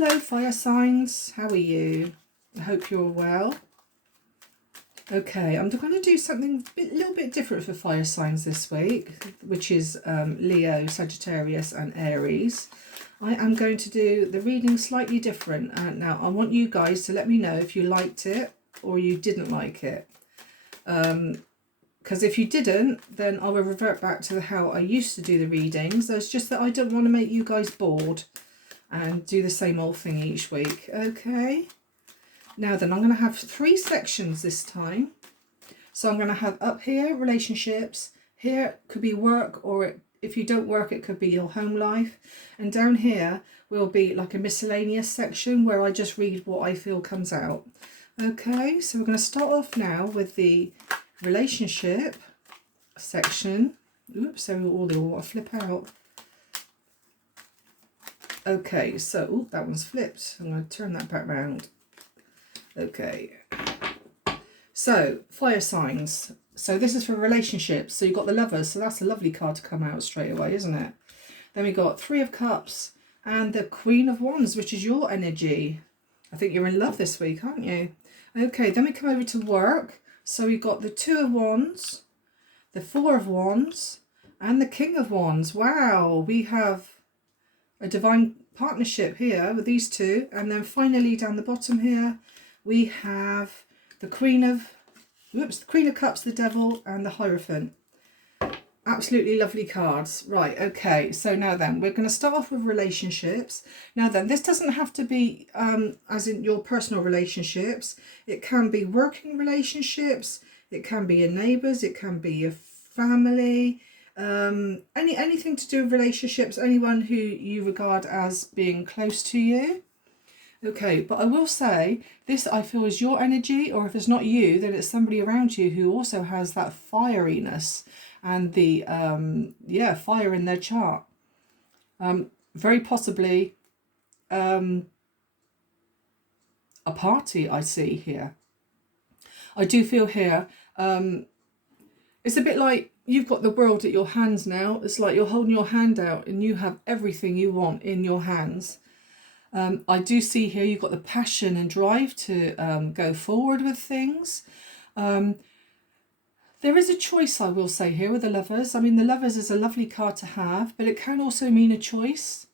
Hello fire signs, how are you? I hope you're well. Okay, I'm going to do something a little bit different for fire signs this week, which is Leo, Sagittarius and Aries. I am going to do the reading slightly different. Now, I want you guys to let me know if you liked it or you didn't like it. Because if you didn't, then I will revert back to how I used to do the readings. It's just that I don't want to make you guys bored and do the same old thing each week. Okay. Now then, I'm going to have 3 sections this time. So I'm going to have up here relationships, here could be work, or if you don't work it could be your home life, and down here will be like a miscellaneous section where I just read what I feel comes out. Okay, so we're going to start off now with the relationship section. Oops, so all the water flip out. Okay, so that one's flipped. I'm going to turn that back round. Okay, so fire signs. So this is for relationships. So you've got the Lovers, so that's a lovely card to come out straight away, isn't it? Then we got 3 of Cups and the Queen of Wands, which is your energy. I think you're in love this week, aren't you? Okay, then we come over to work. So we've got the 2 of Wands, the 4 of Wands and the King of Wands. Wow, we have a divine partnership here with these two. And then finally down the bottom here we have the Queen of Cups, the Devil and the Hierophant. Absolutely lovely cards. Right, okay, so now then we're going to start off with relationships. Now then, this doesn't have to be as in your personal relationships. It can be working relationships, it can be your neighbours, it can be your family, anything to do with relationships, anyone who you regard as being close to you. Okay, but I will say this, I feel, is your energy, or if it's not you, then it's somebody around you who also has that fieriness and the fire in their chart. Very possibly a party I see here. I do feel here it's a bit like you've got the world at your hands now. It's like you're holding your hand out and you have everything you want in your hands. I do see here you've got the passion and drive to go forward with things. There is a choice, I will say, here with the Lovers. I mean, the Lovers is a lovely card to have, but it can also mean a choice.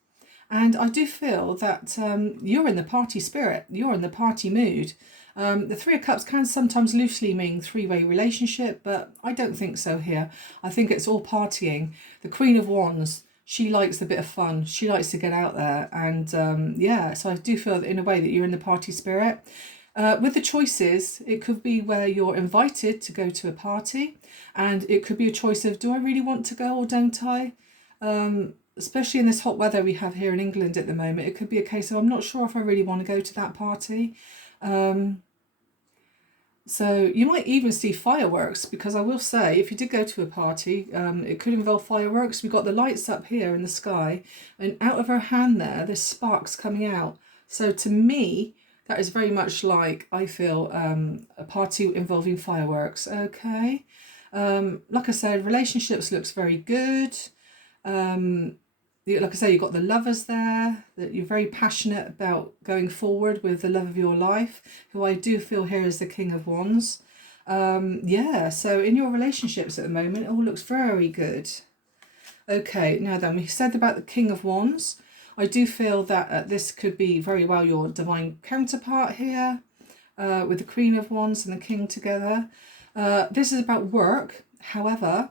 And I do feel that you're in the party spirit. You're in the party mood. The 3 of Cups can sometimes loosely mean 3-way relationship, but I don't think so here. I think it's all partying. The Queen of Wands, she likes a bit of fun. She likes to get out there. And so I do feel that in a way that you're in the party spirit. With the choices, it could be where you're invited to go to a party, and it could be a choice of, do I really want to go or don't I? Especially in this hot weather we have here in England at the moment, it could be a case of, I'm not sure if I really want to go to that party. So you might even see fireworks, because I will say, if you did go to a party, it could involve fireworks. We've got the lights up here in the sky, and out of her hand there's sparks coming out. So to me, that is very much like, I feel, a party involving fireworks. Okay. Like I said, relationships looks very good. Like I say, you've got the Lovers there, that you're very passionate about going forward with the love of your life, who I do feel here is the King of Wands. So in your relationships at the moment, it all looks very good. Okay, now then, we said about the King of Wands. I do feel that this could be very well your divine counterpart here, with the Queen of Wands and the King together. This is about work. However,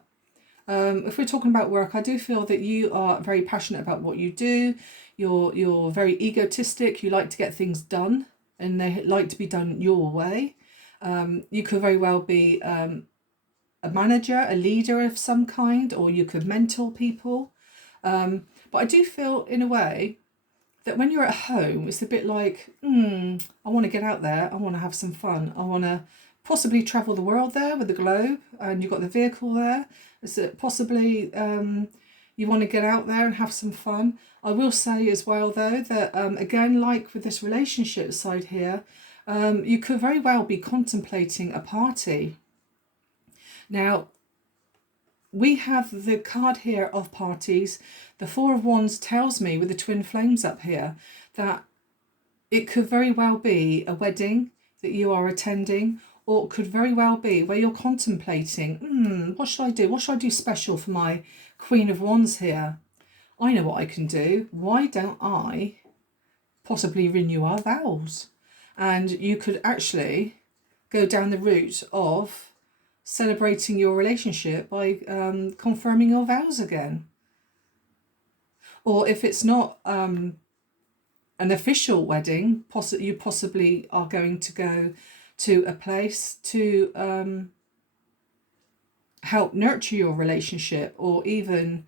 if we're talking about work, I do feel that you are very passionate about what you do. You're very egotistic. You like to get things done, and they like to be done your way. You could very well be a manager, a leader of some kind, or you could mentor people. But I do feel, in a way, that when you're at home, it's a bit like, I want to get out there. I want to have some fun. I want to possibly travel the world there with the globe, and you've got the vehicle there. Is it possibly you want to get out there and have some fun? I will say as well, though, that again, like with this relationship side here, you could very well be contemplating a party. Now, we have the card here of parties. The 4 of Wands tells me, with the twin flames up here, that it could very well be a wedding that you are attending, or it could very well be where you're contemplating, what should I do? What should I do special for my Queen of Wands here? I know what I can do. Why don't I possibly renew our vows? And you could actually go down the route of celebrating your relationship by confirming your vows again. Or if it's not an official wedding, you possibly are going to go to a place to help nurture your relationship, or even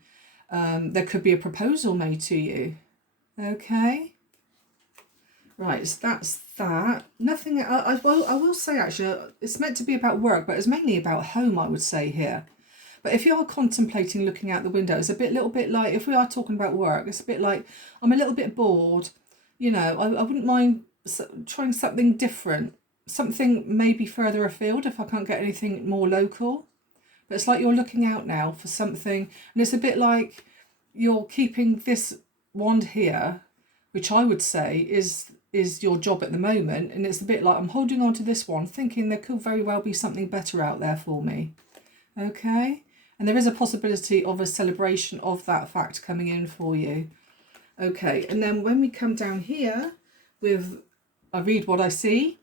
there could be a proposal made to you. Okay. Right, so that's that. Nothing. I will say actually, it's meant to be about work, but it's mainly about home, I would say here. But if you are contemplating looking out the window, it's a little bit like, if we are talking about work, it's a bit like, I'm a little bit bored. You know, I wouldn't mind trying something different, something maybe further afield if I can't get anything more local. But it's like you're looking out now for something, and it's a bit like you're keeping this wand here, which I would say is your job at the moment, and it's a bit like I'm holding on to this one thinking there could very well be something better out there for me. Okay, and there is a possibility of a celebration of that fact coming in for you. Okay, and then when we come down here with, I read what I see.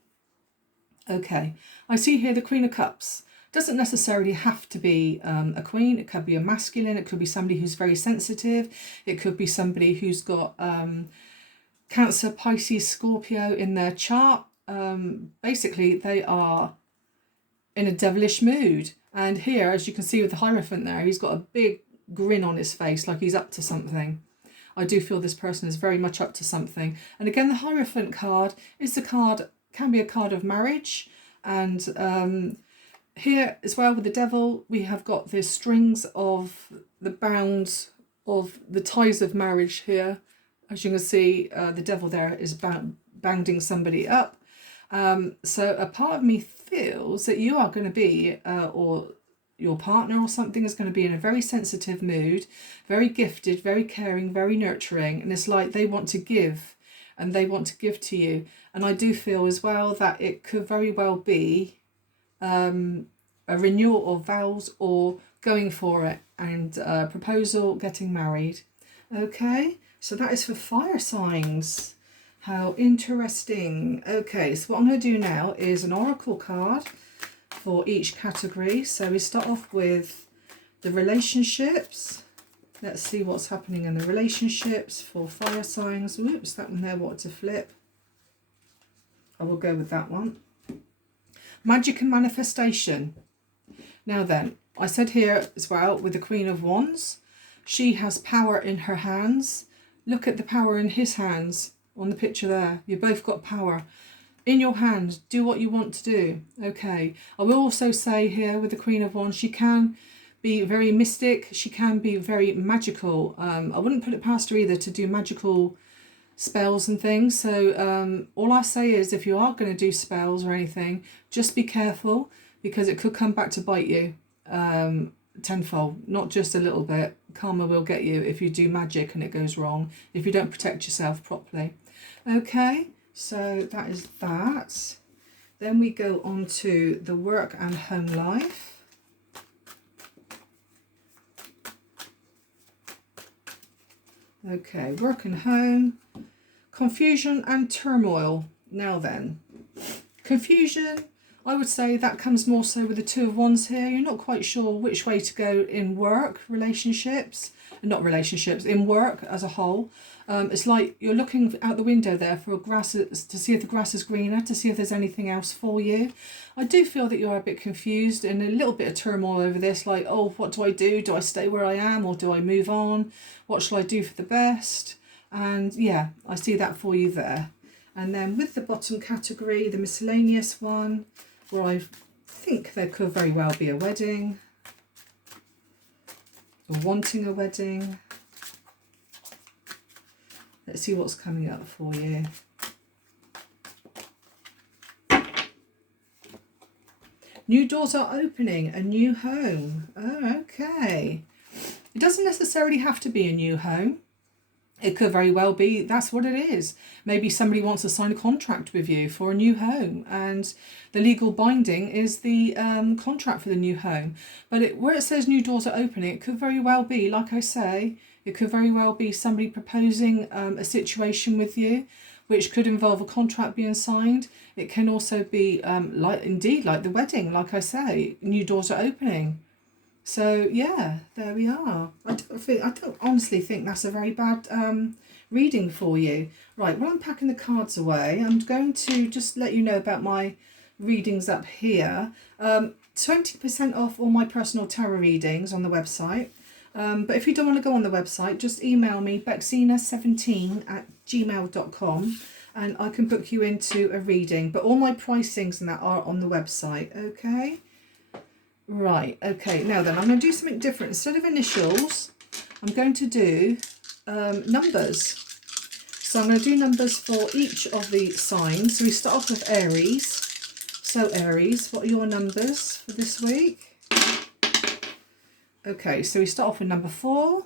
Okay, I see here the Queen of Cups. Doesn't necessarily have to be a queen. It could be a masculine. It could be somebody who's very sensitive. It could be somebody who's got Cancer, Pisces, Scorpio in their chart. Basically, they are in a devilish mood. And here, as you can see with the Hierophant there, he's got a big grin on his face, like he's up to something. I do feel this person is very much up to something. And again, the Hierophant card is the card, can be a card of marriage. And here as well with the Devil, we have got the strings of the bounds of the ties of marriage here. As you can see, the Devil there is bounding somebody up. So a part of me feels that you are going to be, or your partner or something is going to be in a very sensitive mood, very gifted, very caring, very nurturing. And it's like they want to give, and they want to give to you. And I do feel as well that it could very well be a renewal of vows, or going for it, and proposal, getting married. Okay, so that is for fire signs. How interesting. Okay, so what I'm going to do now is an oracle card for each category. So we start off with the relationships. Let's see what's happening in the relationships for fire signs. Whoops, that one there wanted to flip. I will go with that one. Magic and manifestation. Now then, I said here as well with the Queen of Wands, she has power in her hands. Look at the power in his hands on the picture there. You both got power in your hand. Do what you want to do. Okay. I will also say here with the Queen of Wands, she can be very mystic. She can be very magical. I wouldn't put it past her either to do magical spells and things. So all I say is, if you are going to do spells or anything, just be careful, because it could come back to bite you tenfold, not just a little bit. Karma will get you if you do magic and it goes wrong, if you don't protect yourself properly. Okay, so that is that. Then we go on to the work and home life. Okay, work and home, confusion and turmoil. Now then, confusion, I would say that comes more so with the Two of Wands here. You're not quite sure which way to go in work, in work as a whole. It's like you're looking out the window there for grass, to see if the grass is greener, to see if there's anything else for you. I do feel that you're a bit confused and a little bit of turmoil over this, like, oh, what do I do? Do I stay where I am, or do I move on? What shall I do for the best? And yeah, I see that for you there. And then with the bottom category, the miscellaneous one, where I think there could very well be a wedding, or wanting a wedding. Let's see what's coming up for you. New doors are opening, a new home. Oh, okay. It doesn't necessarily have to be a new home. It could very well be that's what it is. Maybe somebody wants to sign a contract with you for a new home, and the legal binding is the contract for the new home. But where it says new doors are opening, it could very well be, like I say, it could very well be somebody proposing a situation with you, which could involve a contract being signed. It can also be like the wedding, like I say, new doors are opening. So yeah, there we are. I don't honestly think that's a very bad reading for you. Right, while I'm packing the cards away, I'm going to just let you know about my readings up here. 20% off all my personal tarot readings on the website. But if you don't want to go on the website, just email me bexina17@gmail.com and I can book you into a reading. But all my pricings and that are on the website, okay? Right, okay, now then, I'm going to do something different. Instead of initials, I'm going to do numbers. So I'm going to do numbers for each of the signs. So we start off with Aries. So Aries, what are your numbers for this week? Okay, so we start off with number 4.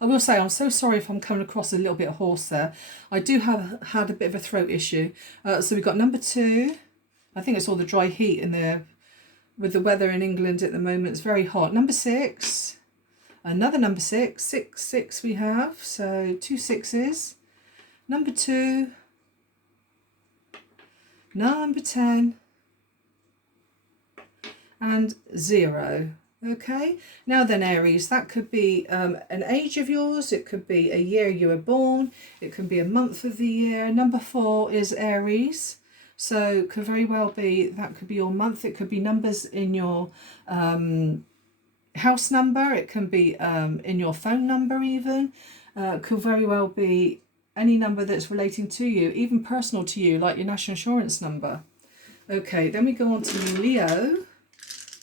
I will say I'm so sorry if I'm coming across a little bit hoarse there. I do have had a bit of a throat issue. So we've got number 2. I think it's all the dry heat in there. With the weather in England at the moment, it's very hot. Number 6, another number 6, 6, 6 we have, so 2 6s. Number 2, number 10, and 0. Okay, now then Aries, that could be an age of yours, it could be a year you were born, it could be a month of the year. Number 4 is Aries. So could very well be, that could be your month. It could be numbers in your house number. It can be in your phone number even. Could very well be any number that's relating to you, even personal to you, like your national insurance number. Okay, then we go on to Leo.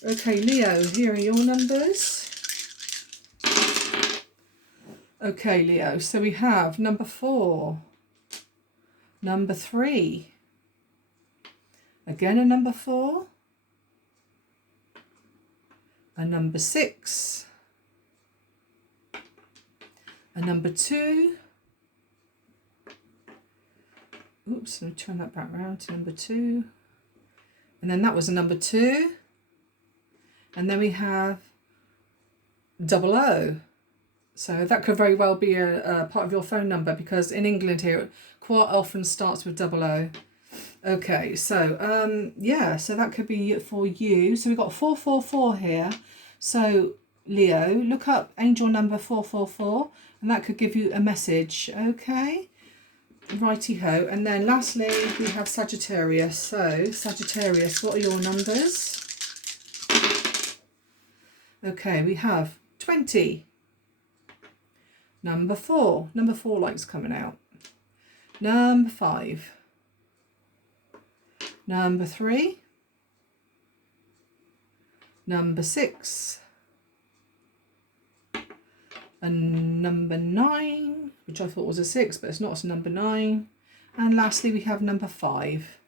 Okay, Leo, here are your numbers. Okay, Leo, so we have number 4, number 3, again a number 4, a number 6, a number 2, oops, let me turn that back round to number 2, and then that was a number 2, and then we have 00. So that could very well be a part of your phone number, because in England here it quite often starts with 00. Okay, so yeah, so that could be for you. So we've got 444 here. So Leo, look up angel number 444 and that could give you a message. Okay, righty-ho. And then lastly we have Sagittarius. So Sagittarius, what are your numbers? Okay, we have 20. Number 4. Number 4 likes coming out. Number 5. Number 3. Number 6. And number 9, which I thought was a 6, but it's not, it's number 9. And lastly, we have number 5.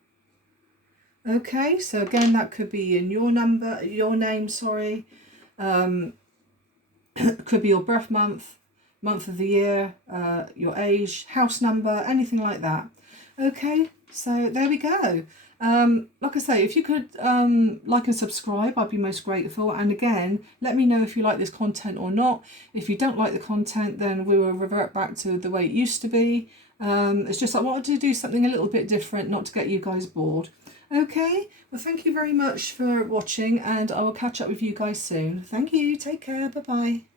Okay, so again, that could be in your number, your name, sorry. Could be your birth month, month of the year, your age, house number, anything like that. Okay, so there we go. Like I say, if you could like and subscribe, I'd be most grateful. And again, let me know if you like this content or not. If you don't like the content, then we will revert back to the way it used to be. It's just I wanted to do something a little bit different, not to get you guys bored. Okay, well thank you very much for watching, and I will catch up with you guys soon. Thank you, take care, bye bye.